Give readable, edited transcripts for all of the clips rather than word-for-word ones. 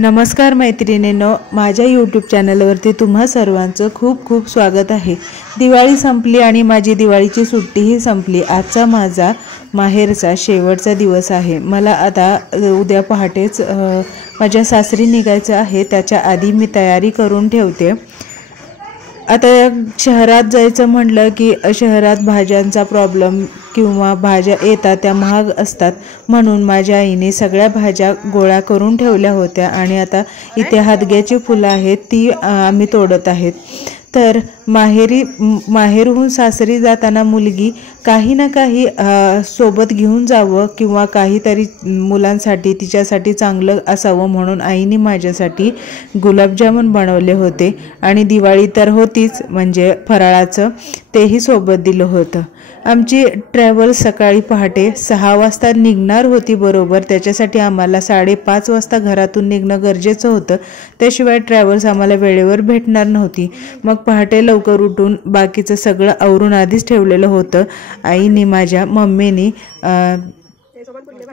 नमस्कार मैत्रिणींनो, माझ्या यूट्यूब चॅनलवरती तुम्हा सर्वांचं खूप खूप स्वागत आहे। दिवाळी संपली आणि माझी दिवाळीची सुट्टीही संपली। आजचा माझा माहेरचा शेवटचा दिवस आहे। मला आता उद्या पहाटेच माझ्या सासरी निघायचं आहे। त्याच्या आधी मी तयारी करून ठेवते। आता शहरात जायचं म्हटलं की शहरात भाज्यांचा प्रॉब्लेम किंवा भाज्या येतात त्या महाग असतात, म्हणून माझ्या आईने सगळ्या भाज्या गोळा करून ठेवल्या होत्या आणि आता इथे हादग्याची फुलं आहेत ती आम्ही तोडत आहेत। तर माहेरहून सासरी जाताना मुलगी काही ना काही सोबत घेऊन जावं किंवा काहीतरी मुलांसाठी तिच्यासाठी चांगलं असावं म्हणून आईने माझ्यासाठी गुलाबजामुन बनवले होते आणि दिवाळी तर होतीच म्हणजे फराळाचं तेही सोबत दिलं होतं। आमची ट्रॅव्हल सकाळी पहाटे 6 वाजता निघणार होती बरोबर, त्याच्यासाठी आम्हाला 5:30 वाजता घरातून निघणं गरजेचं होतं, त्याशिवाय ट्रॅव्हल्स आम्हाला वेळेवर भेटणार नव्हती। मग पहाटे लवकर उठून बाकीचं सगळं आवरून आधीच ठेवलेलं होतं। आईने माझ्या मम्मीने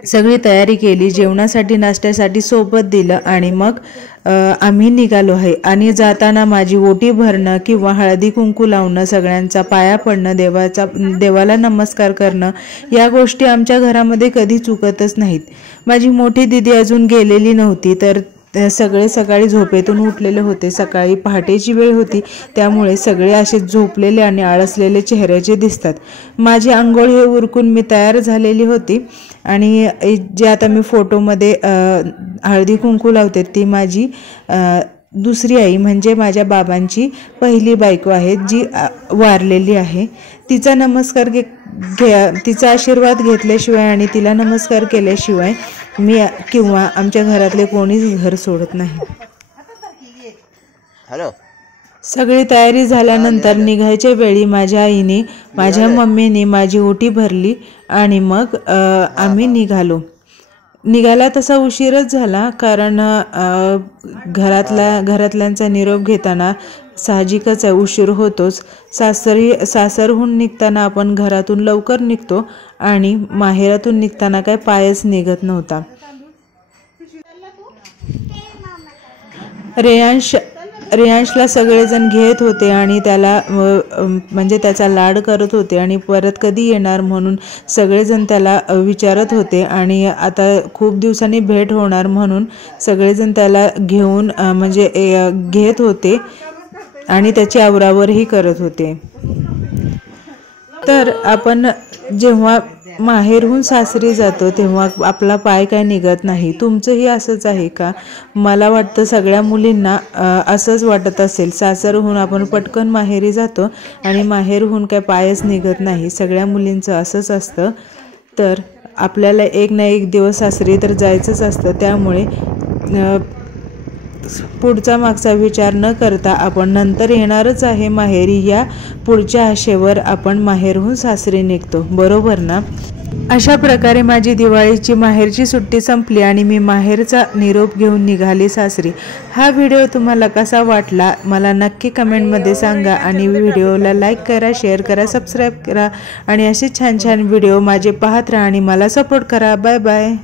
सगळी तयारी केली, जेवणासाठी नाश्त्यासाठी सोबत दिलं आणि मग आम्ही निघालो आहे। आणि जाताना माझी ओटी भरणं किंवा हळदी कुंकू लावणं, सगळ्यांचा पाया पडणं, देवाला नमस्कार करणं या गोष्टी आमच्या घरामध्ये कधी चुकतच नाहीत। माझी मोठी दीदी अजून गेलेली नव्हती, तर सगळे सकाळी झोपेतून उठलेले होते। सकाळी पहाटेची वेळ होती, त्यामुळे सगळे असे झोपलेले आणि आळसलेले चेहऱ्याचे दिसतात। माझी अंघोळ हे उरकून मी तयार झालेली होती आणि जे आता मी फोटोमध्ये हळदी कुंकू लावते ती माझी दुसरी आई म्हणजे माझ्या बाबांची पहिली बायको आहे, जी वारलेली आहे। तिचा नमस्कार तिचा आशीर्वाद घेतल्याशिवाय आणि तिला नमस्कार केल्याशिवाय मी किंवा आमच्या घरातले कोणीच घर सोडत नाही। सगळी तयारी झाल्यानंतर निघायच्या वेळी माझ्या आईने माझ्या मम्मीने माझी ओटी भरली आणि मग आम्ही निघाला तसा उशीरच झाला, कारण घरातल्यांचा निरोप घेताना साहजिकच आहे उशीर होतोच। सासरहून निघताना आपण घरातून लवकर निघतो आणि माहेरातून निघताना काय पायच निघत नव्हता। रेयांशला सगळेजण घेत होते आणि त्याला म्हणजे त्याचा लाड करत होते आणि परत कधी येणार म्हणून सगळेजण त्याला विचारत होते आणि आता खूप दिवसांनी भेट होणार म्हणून सगळेजण त्याला घेऊन म्हणजे घेत होते आणि त्याची आवरावरही करत होते। तर आपण जेव्हा माहेरहून सासरी जातो तेव्हा आपला पाय काय निघत नाही। तुमचंही असंच आहे का? मला वाटतं सगळ्या मुलींना असंच वाटत असेल। सासरहून आपण पटकन माहेरी जातो आणि माहेरहून काय पायच निघत नाही, सगळ्या मुलींचं असंच असतं। तर आपल्याला एक ना एक दिवस सासरी तर जायचंच असतं, त्यामुळे पुढचा मागचा विचार न करता आपण नंतर येणारच आहे माहेरी या पुढच्या आशेवर आपण माहेरहून सासरी निघतो, बरोबर ना? अशा प्रकारे माझी दिवाळीची माहेरची सुट्टी संपली आणि मी माहेरचा निरोप घेऊन निघाले सासरी। हा व्हिडिओ तुम्हाला कसा वाटला मला नक्की कमेंटमध्ये सांगा आणि व्हिडिओला लाईक करा, शेअर करा, सबस्क्राईब करा आणि असे छान छान व्हिडिओ माझे पाहत राहा आणि मला सपोर्ट करा। Bye bye.